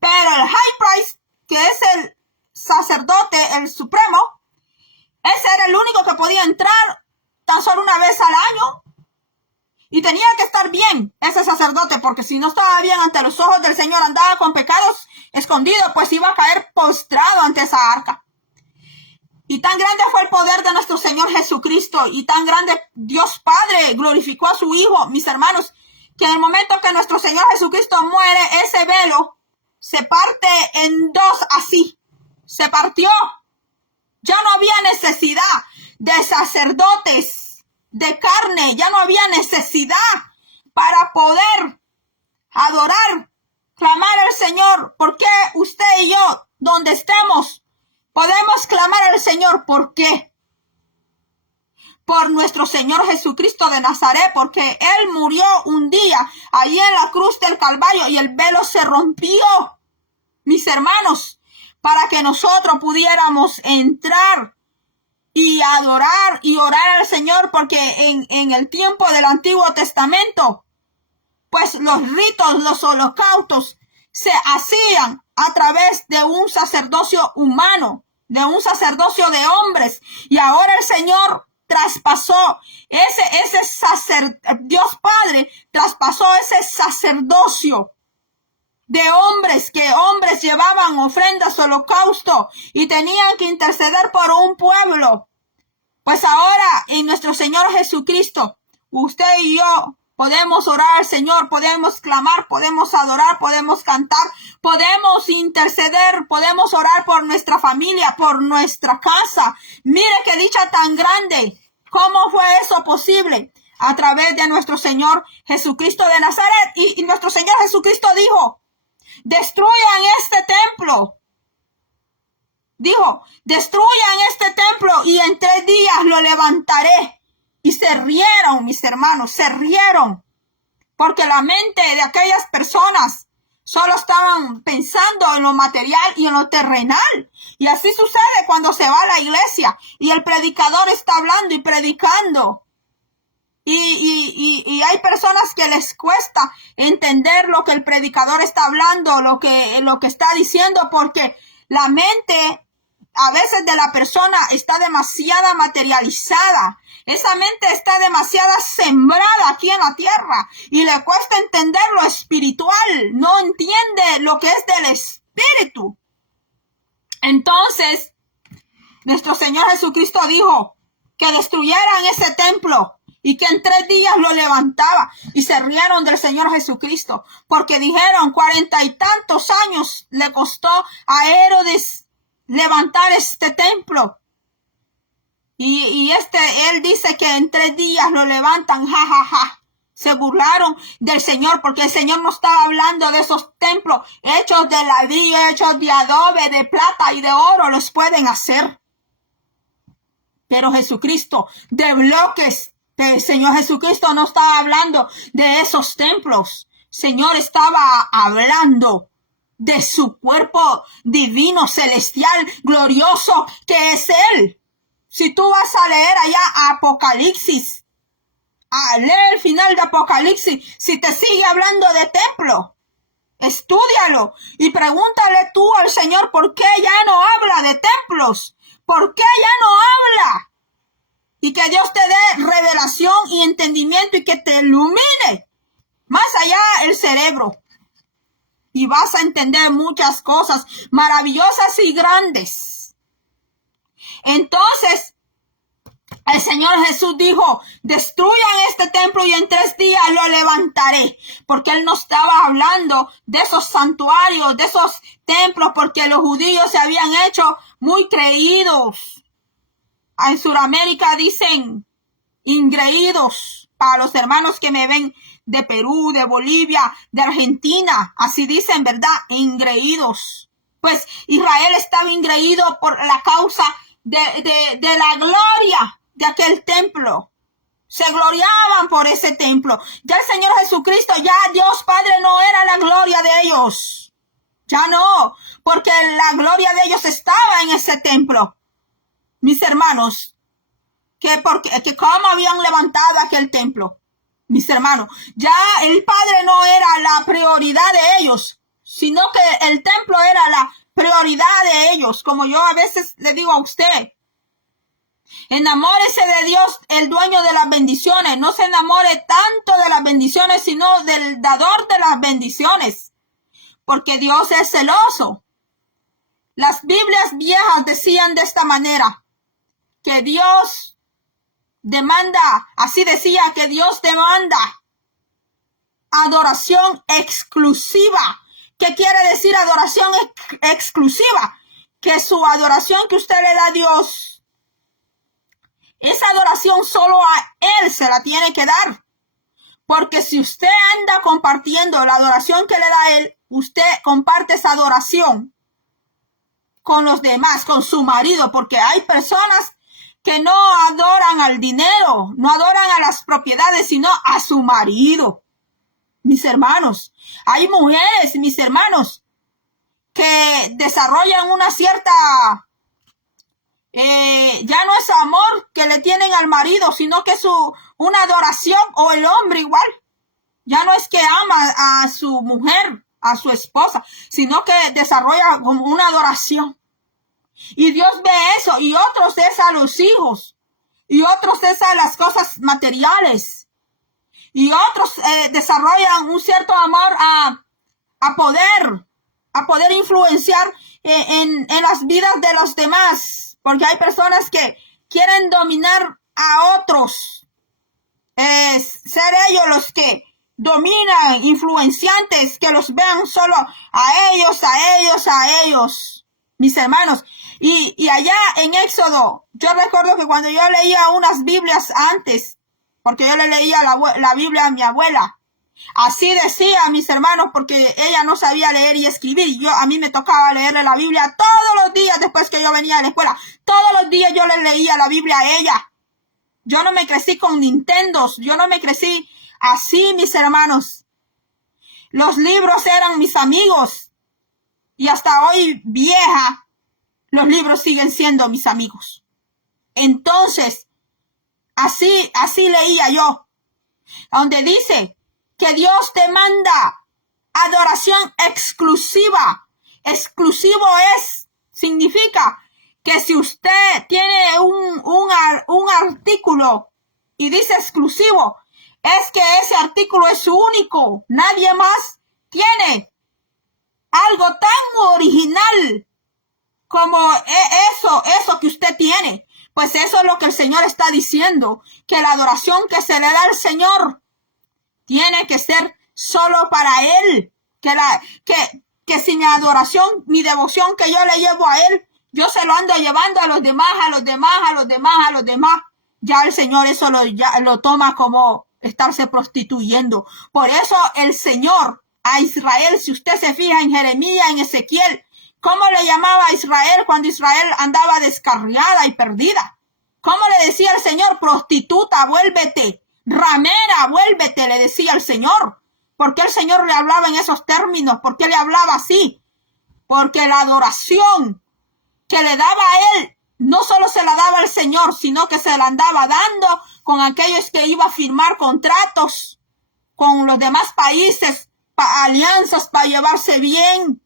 Pero el high priest, que es el sacerdote, el supremo, ese era el único que podía entrar tan solo una vez al año. Y tenía que estar bien ese sacerdote, porque si no estaba bien ante los ojos del Señor, andaba con pecados escondidos, pues iba a caer postrado ante esa arca. Y tan grande fue el poder de nuestro Señor Jesucristo, y tan grande Dios Padre glorificó a su Hijo, mis hermanos, que en el momento que nuestro Señor Jesucristo muere, ese velo se parte en dos así. Se partió. Ya no había necesidad de sacerdotes de carne, ya no había necesidad para poder adorar, clamar al Señor. ¿Por qué usted y yo, donde estemos, podemos clamar al Señor? ¿Por qué? Por nuestro Señor Jesucristo de Nazaret, porque Él murió un día allí en la cruz del Calvario y el velo se rompió, mis hermanos, para que nosotros pudiéramos entrar y adorar y orar al Señor, porque en el tiempo del Antiguo Testamento, pues los ritos, los holocaustos se hacían a través de un sacerdocio humano, de un sacerdocio de hombres, y ahora el Señor traspasó Dios Padre traspasó ese sacerdocio de hombres, que hombres llevaban ofrendas, holocausto, y tenían que interceder por un pueblo. Pues ahora en nuestro Señor Jesucristo, usted y yo podemos orar al Señor, podemos clamar, podemos adorar, podemos cantar, podemos interceder, podemos orar por nuestra familia, por nuestra casa. Mire qué dicha tan grande. ¿Cómo fue eso posible? A través de nuestro Señor Jesucristo de Nazaret. Y nuestro Señor Jesucristo dijo: destruyan este templo. Dijo: destruyan este templo y en 3 días lo levantaré. Y se rieron, mis hermanos, se rieron. Porque la mente de aquellas personas solo estaban pensando en lo material y en lo terrenal. Y así sucede cuando se va a la iglesia y el predicador está hablando y predicando. Y hay personas que les cuesta entender lo que el predicador está hablando, lo que está diciendo, porque la mente a veces de la persona está demasiado materializada. Esa mente está demasiado sembrada aquí en la tierra y le cuesta entender lo espiritual. No entiende lo que es del espíritu. Entonces, nuestro Señor Jesucristo dijo que destruyeran ese templo y que en 3 días lo levantaba. Y se rieron del Señor Jesucristo, porque dijeron: 40 y tantos años le costó a Herodes levantar este templo. Y él dice que en 3 días lo levantan, ja, ja, ja. Se burlaron del Señor porque el Señor no estaba hablando de esos templos hechos de ladrillo, hechos de adobe, de plata y de oro. Los pueden hacer. Pero Jesucristo, de bloques, el Señor Jesucristo no estaba hablando de esos templos. Señor estaba hablando de su cuerpo divino, celestial, glorioso, que es Él. Si tú vas a leer allá Apocalipsis, a leer el final de Apocalipsis, si te sigue hablando de templo, estúdialo y pregúntale tú al Señor por qué ya no habla de templos, por qué ya no habla. Y que Dios te dé revelación y entendimiento y que te ilumine más allá el cerebro. Y vas a entender muchas cosas maravillosas y grandes. Entonces, el Señor Jesús dijo, destruyan este templo y en 3 días lo levantaré. Porque Él no estaba hablando de esos santuarios, de esos templos, porque los judíos se habían hecho muy creídos. En Sudamérica dicen ingreídos, para los hermanos que me ven de Perú, de Bolivia, de Argentina, así dicen, ¿verdad? Ingreídos. Pues Israel estaba ingreído por la causa de la gloria de aquel templo. Se gloriaban por ese templo. Ya el Señor Jesucristo, ya Dios Padre no era la gloria de ellos. Ya no, porque la gloria de ellos estaba en ese templo. Mis hermanos, que cómo habían levantado aquel templo. Mis hermanos, ya el Padre no era la prioridad de ellos, sino que el templo era la prioridad de ellos, como yo a veces le digo a usted. Enamórese de Dios, el dueño de las bendiciones. No se enamore tanto de las bendiciones, sino del dador de las bendiciones, porque Dios es celoso. Las Biblias viejas decían de esta manera, que Dios demanda, así decía, que Dios demanda adoración exclusiva. ¿Qué quiere decir adoración exclusiva? Que su adoración que usted le da a Dios, esa adoración solo a Él se la tiene que dar. Porque si usted anda compartiendo la adoración que le da a Él, usted comparte esa adoración con los demás, con su marido, porque hay personas que no adoran al dinero, no adoran a las propiedades, sino a su marido. Mis hermanos, hay mujeres, mis hermanos, que desarrollan una cierta, ya no es amor que le tienen al marido, sino que es una adoración, o el hombre igual. Ya no es que ama a su mujer, a su esposa, sino que desarrolla como una adoración. Y Dios ve eso, y otros es a los hijos, y otros es a las cosas materiales, y otros desarrollan un cierto amor a poder influenciar en las vidas de los demás, porque hay personas que quieren dominar a otros, ser ellos los que dominan, influenciantes, que los vean solo a ellos, mis hermanos. Y allá en Éxodo, yo recuerdo que cuando yo leía unas Biblias antes, porque yo le leía la Biblia a mi abuela, así decía, mis hermanos, porque ella no sabía leer y escribir, y a mí me tocaba leerle la Biblia todos los días después que yo venía de la escuela. Todos los días yo le leía la Biblia a ella. Yo no me crecí con Nintendos, yo no me crecí así, mis hermanos. Los libros eran mis amigos, y hasta hoy vieja, los libros siguen siendo mis amigos. Entonces, así leía yo, donde dice que Dios demanda adoración exclusiva. Exclusivo significa que si usted tiene un artículo y dice exclusivo, es que ese artículo es único. Nadie más tiene algo tan original como eso que usted tiene. Pues eso es lo que el Señor está diciendo, que la adoración que se le da al Señor tiene que ser solo para Él. Que si mi adoración, mi devoción que yo le llevo a Él, yo se lo ando llevando a los demás, ya el Señor eso lo toma como estarse prostituyendo. Por eso el Señor a Israel, si usted se fija en Jeremías, en Ezequiel, ¿cómo le llamaba a Israel cuando Israel andaba descarriada y perdida? ¿Cómo le decía el Señor? Prostituta, vuélvete. Ramera, vuélvete, le decía el Señor. ¿Por qué el Señor le hablaba en esos términos? ¿Por qué le hablaba así? Porque la adoración que le daba a él, no solo se la daba al Señor, sino que se la andaba dando con aquellos que iba a firmar contratos con los demás países, alianzas para llevarse bien.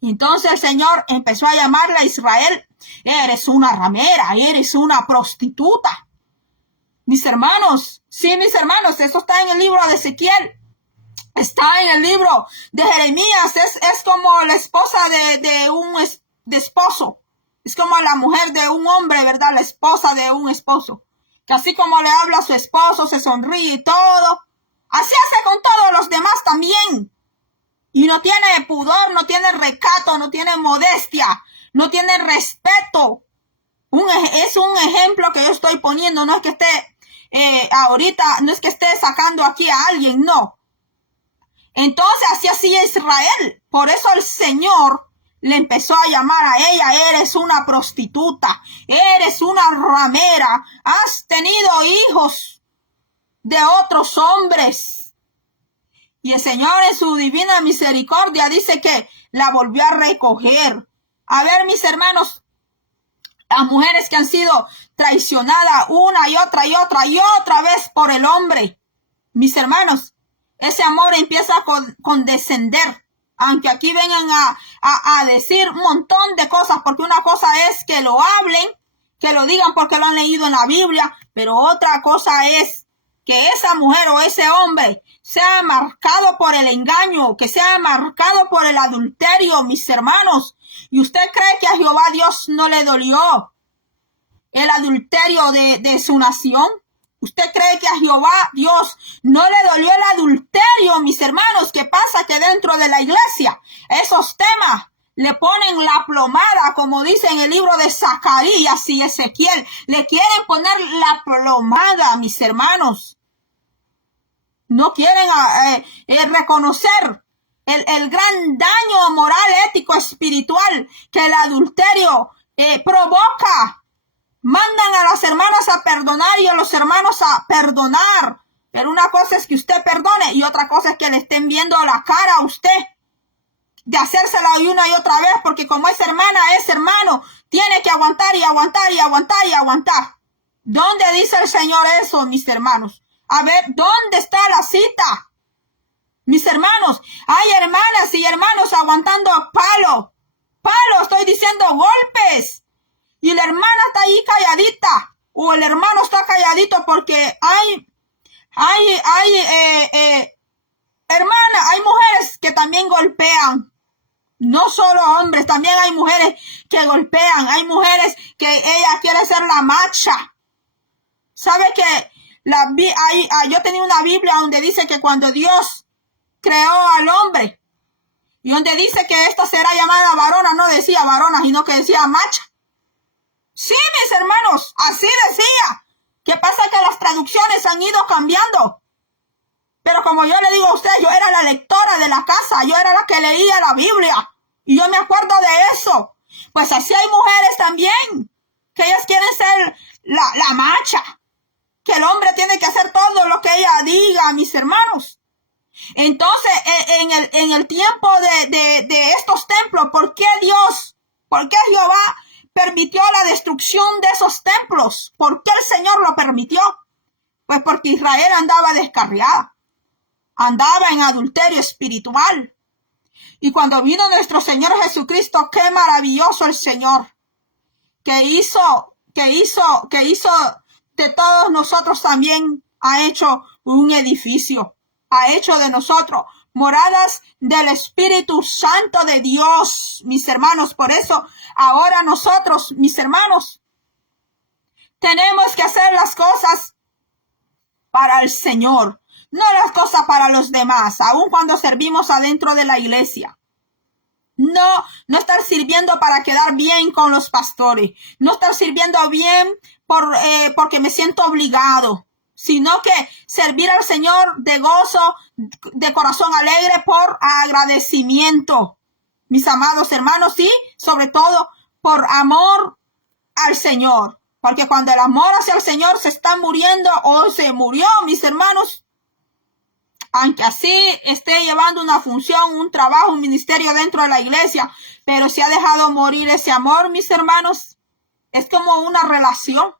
Y entonces el Señor empezó a llamarle a Israel: eres una ramera, eres una prostituta. Mis hermanos, sí, mis hermanos, eso está en el libro de Ezequiel, está en el libro de Jeremías. Es como la esposa de esposo. Es como la mujer de un hombre, ¿verdad? La esposa de un esposo. Que así como le habla a su esposo, se sonríe y todo, así hace con todos los demás también. Y no tiene pudor, no tiene recato, no tiene modestia, no tiene respeto. Es un ejemplo que yo estoy poniendo. No es que esté ahorita, no es que esté sacando aquí a alguien, no. Entonces así hacía Israel. Por eso el Señor le empezó a llamar a ella: eres una prostituta, eres una ramera, has tenido hijos de otros hombres. Y el Señor en su divina misericordia dice que la volvió a recoger. A ver, mis hermanos, las mujeres que han sido traicionadas una y otra y otra y otra vez por el hombre. Mis hermanos, ese amor empieza a condescender. Aunque aquí vengan a decir un montón de cosas, porque una cosa es que lo hablen, que lo digan porque lo han leído en la Biblia, pero otra cosa es que esa mujer o ese hombre sea marcado por el engaño, que sea marcado por el adulterio, mis hermanos. ¿Y usted cree que a Jehová Dios no le dolió el adulterio de su nación? ¿Usted cree que a Jehová Dios no le dolió el adulterio, mis hermanos? ¿Qué pasa? Que dentro de la iglesia esos temas le ponen la plomada, como dice en el libro de Zacarías y Ezequiel. Le quieren poner la plomada, mis hermanos. No quieren reconocer el gran daño moral, ético, espiritual que el adulterio provoca. Mandan a las hermanas a perdonar y a los hermanos a perdonar. Pero una cosa es que usted perdone y otra cosa es que le estén viendo la cara a usted. De hacérsela una y otra vez, porque como es hermana, es hermano, tiene que aguantar y aguantar y aguantar y aguantar. ¿Dónde dice el Señor eso, mis hermanos? A ver, ¿dónde está la cita? Mis hermanos, hay hermanas y hermanos aguantando palo, estoy diciendo golpes. Y la hermana está ahí calladita, o el hermano está calladito porque hermana, hay mujeres que también golpean. No solo hombres, también hay mujeres que golpean. Hay mujeres que ella quiere ser la macha. ¿Sabe que yo tenía una Biblia donde dice que cuando Dios creó al hombre, y donde dice que esta será llamada varona, no decía varona, sino que decía macha? Sí, mis hermanos, así decía. ¿Qué pasa? Que las traducciones han ido cambiando. Pero como yo le digo a usted, yo era la lectora de la casa, yo era la que leía la Biblia. Y yo me acuerdo de eso. Pues así hay mujeres también, que ellas quieren ser la macha. Que el hombre tiene que hacer todo lo que ella diga, mis hermanos. Entonces, en el tiempo de estos templos, ¿por qué Jehová permitió la destrucción de esos templos? ¿Por qué el Señor lo permitió? Pues porque Israel andaba descarriada, andaba en adulterio espiritual. Y cuando vino nuestro Señor Jesucristo, qué maravilloso el Señor, que hizo de todos nosotros también, ha hecho un edificio, ha hecho de nosotros moradas del Espíritu Santo de Dios, mis hermanos. Por eso ahora nosotros, mis hermanos, tenemos que hacer las cosas para el Señor, no las cosas para los demás, aun cuando servimos adentro de la iglesia. No estar sirviendo para quedar bien con los pastores, no estar sirviendo bien porque me siento obligado, sino que servir al Señor de gozo, de corazón alegre, por agradecimiento, mis amados hermanos, y sobre todo por amor al Señor. Porque cuando el amor hacia el Señor se está muriendo o se murió, mis hermanos, aunque así esté llevando una función, un trabajo, un ministerio dentro de la iglesia, pero si ha dejado morir ese amor, mis hermanos, es como una relación.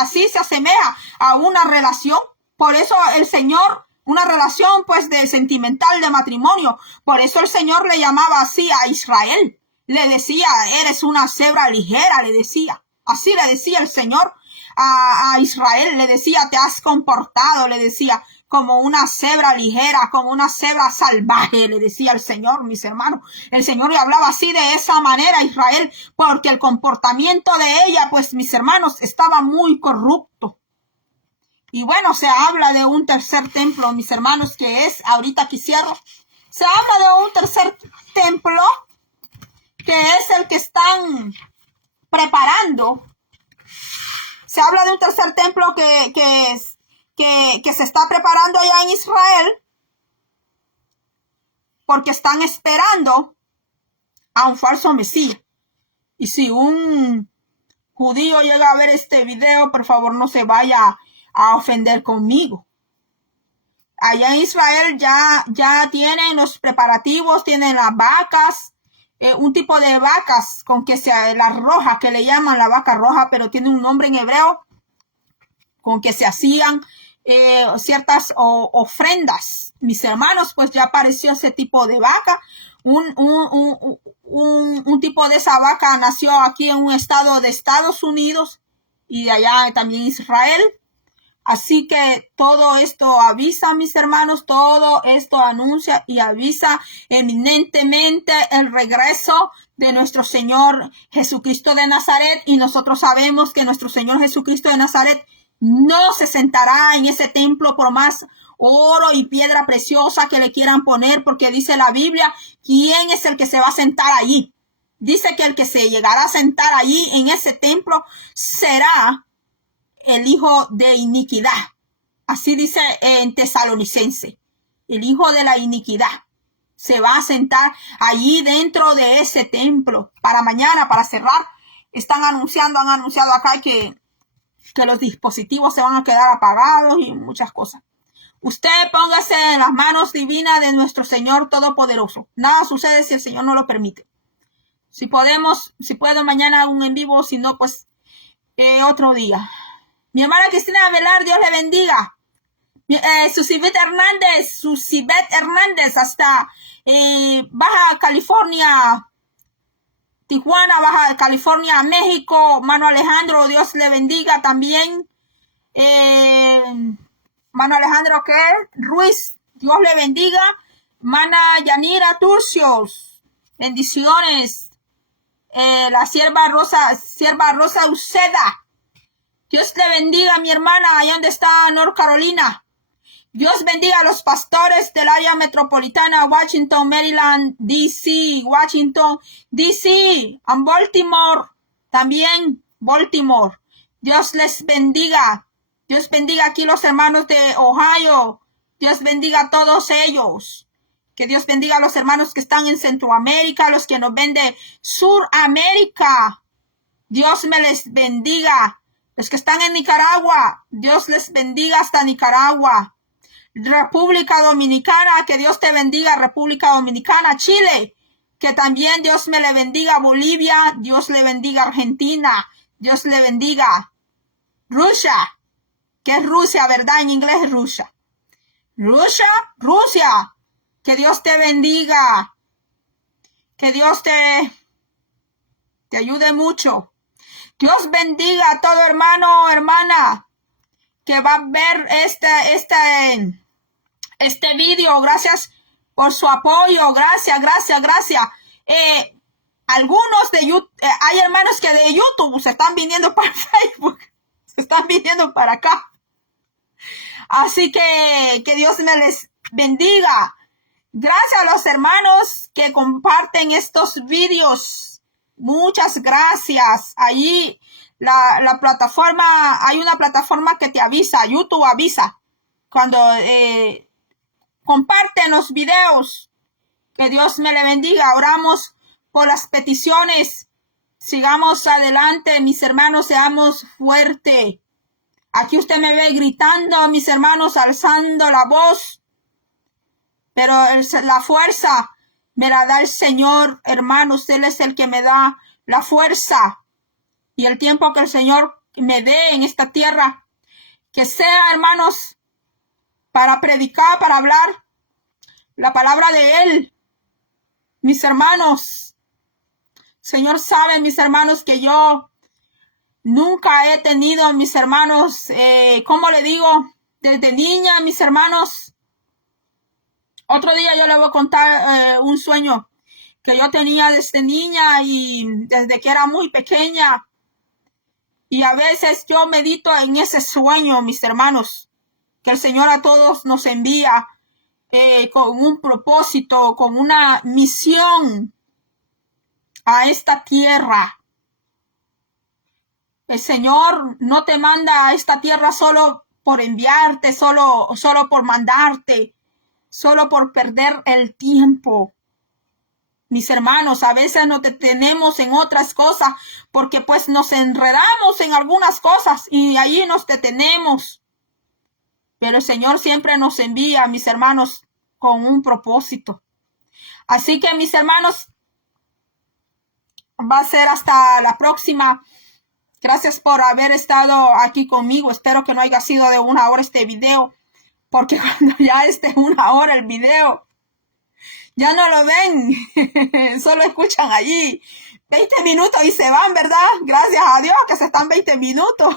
Así se asemeja a una relación. Por eso el Señor, una relación pues de sentimental, de matrimonio. Por eso el Señor le llamaba así a Israel. Le decía, eres una cebra ligera, le decía. Así le decía el Señor a Israel. Le decía, te has comportado, le decía, como una cebra ligera, como una cebra salvaje, le decía el Señor, mis hermanos. El Señor le hablaba así, de esa manera a Israel, porque el comportamiento de ella, pues, mis hermanos, estaba muy corrupto. Y bueno, se habla de un tercer templo, mis hermanos, que es, ahorita aquí cierro, se habla de un tercer templo, que es el que están preparando. Se habla de un tercer templo que se está preparando allá en Israel, porque están esperando a un falso Mesías. Y si un judío llega a ver este video, por favor no se vaya a ofender conmigo. Allá en Israel ya tienen los preparativos, tienen las vacas, un tipo de vacas con que la roja, que le llaman la vaca roja, pero tiene un nombre en hebreo, con que se hacían ciertas ofrendas. Mis hermanos, pues ya apareció ese tipo de vaca. Un tipo de esa vaca nació aquí en un estado de Estados Unidos y de allá también Israel. Así que todo esto avisa, mis hermanos, todo esto anuncia y avisa eminentemente el regreso de nuestro Señor Jesucristo de Nazaret. Y nosotros sabemos que nuestro Señor Jesucristo de Nazaret no se sentará en ese templo por más oro y piedra preciosa que le quieran poner, porque dice la Biblia, ¿quién es el que se va a sentar allí? Dice que el que se llegará a sentar allí en ese templo será el hijo de iniquidad. Así dice en Tesalonicense, el hijo de la iniquidad se va a sentar allí dentro de ese templo. Para mañana, para cerrar, han anunciado acá que los dispositivos se van a quedar apagados y muchas cosas. Usted póngase en las manos divinas de nuestro Señor Todopoderoso. Nada sucede si el Señor no lo permite. Si puedo mañana un en vivo, si no, pues otro día. Mi hermana Cristina Velar, Dios le bendiga. Susibet Hernández, hasta Baja California, Tijuana, Baja California, México. Mano Alejandro, Dios le bendiga también. Mano Alejandro, ¿qué? Ruiz, Dios le bendiga. Mana Yanira Turcios, bendiciones. La sierva Rosa Uceda, Dios le bendiga, mi hermana, allá donde está North Carolina. Dios bendiga a los pastores del área metropolitana, Washington, Maryland, D.C., Washington, D.C., and Baltimore, también Baltimore. Dios les bendiga. Dios bendiga aquí los hermanos de Ohio. Dios bendiga a todos ellos. Que Dios bendiga a los hermanos que están en Centroamérica, los que nos ven de Suramérica. Dios me les bendiga. Los que están en Nicaragua, Dios les bendiga hasta Nicaragua. República Dominicana, que Dios te bendiga, República Dominicana. Chile, que también Dios me le bendiga. Bolivia, Dios le bendiga. Argentina, Dios le bendiga. Rusia, que es Rusia, ¿verdad? En inglés es Rusia. Rusia, que Dios te bendiga. Que Dios te ayude mucho. Dios bendiga a todo hermano, hermana, que va a ver este video. Gracias por su apoyo. Gracias. Algunos de YouTube, hay hermanos que de YouTube se están viniendo para Facebook, se están viniendo para acá. Así que Dios me les bendiga. Gracias a los hermanos que comparten estos videos. Muchas gracias. Allí la plataforma, hay una plataforma que te avisa, YouTube avisa cuando comparten los videos. Que Dios me le bendiga. Oramos por las peticiones. Sigamos adelante, mis hermanos, seamos fuertes. Aquí usted me ve gritando, mis hermanos, alzando la voz. Pero la fuerza me la da el Señor, hermanos. Él es el que me da la fuerza. Y el tiempo que el Señor me dé en esta tierra, que sea, hermanos, para predicar, para hablar la palabra de Él. Mis hermanos, Señor sabe, mis hermanos, que yo nunca he tenido, mis hermanos, ¿cómo le digo? Desde niña, mis hermanos. Otro día yo le voy a contar un sueño que yo tenía desde niña y desde que era muy pequeña. Y a veces yo medito en ese sueño, mis hermanos, que el Señor a todos nos envía con un propósito, con una misión a esta tierra. El Señor no te manda a esta tierra solo por enviarte, solo por mandarte, solo por perder el tiempo. Mis hermanos, a veces nos detenemos en otras cosas porque pues nos enredamos en algunas cosas y ahí nos detenemos. Pero el Señor siempre nos envía, mis hermanos, con un propósito. Así que, mis hermanos, va a ser hasta la próxima. Gracias por haber estado aquí conmigo. Espero que no haya sido de 1 hora este video, porque cuando ya esté 1 hora el video, ya no lo ven, solo escuchan allí 20 minutos y se van, ¿verdad? Gracias a Dios que se están 20 minutos.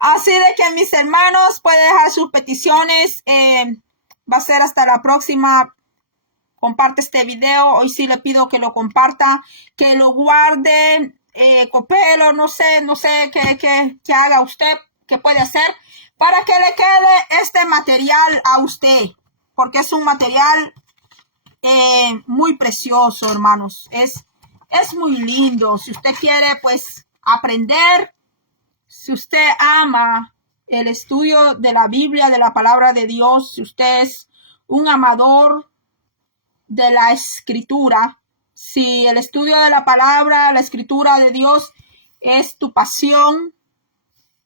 Así de que, mis hermanos, puede dejar sus peticiones. Va a ser hasta la próxima. Comparte este video. Hoy sí le pido que lo comparta, que lo guarde, copelo, no sé qué haga usted, qué puede hacer para que le quede este material a usted, porque es un material muy precioso, hermanos. Es muy lindo. Si usted quiere, pues, aprender, si usted ama el estudio de la Biblia, de la palabra de Dios, si usted es un amador de la escritura, si el estudio de la palabra, la escritura de Dios es tu pasión,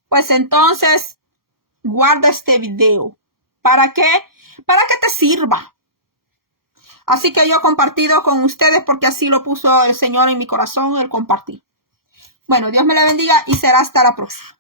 pues entonces guarda este video. ¿Para qué? Para que te sirva. Así que yo he compartido con ustedes porque así lo puso el Señor en mi corazón, el compartir. Bueno, Dios me la bendiga y será hasta la próxima.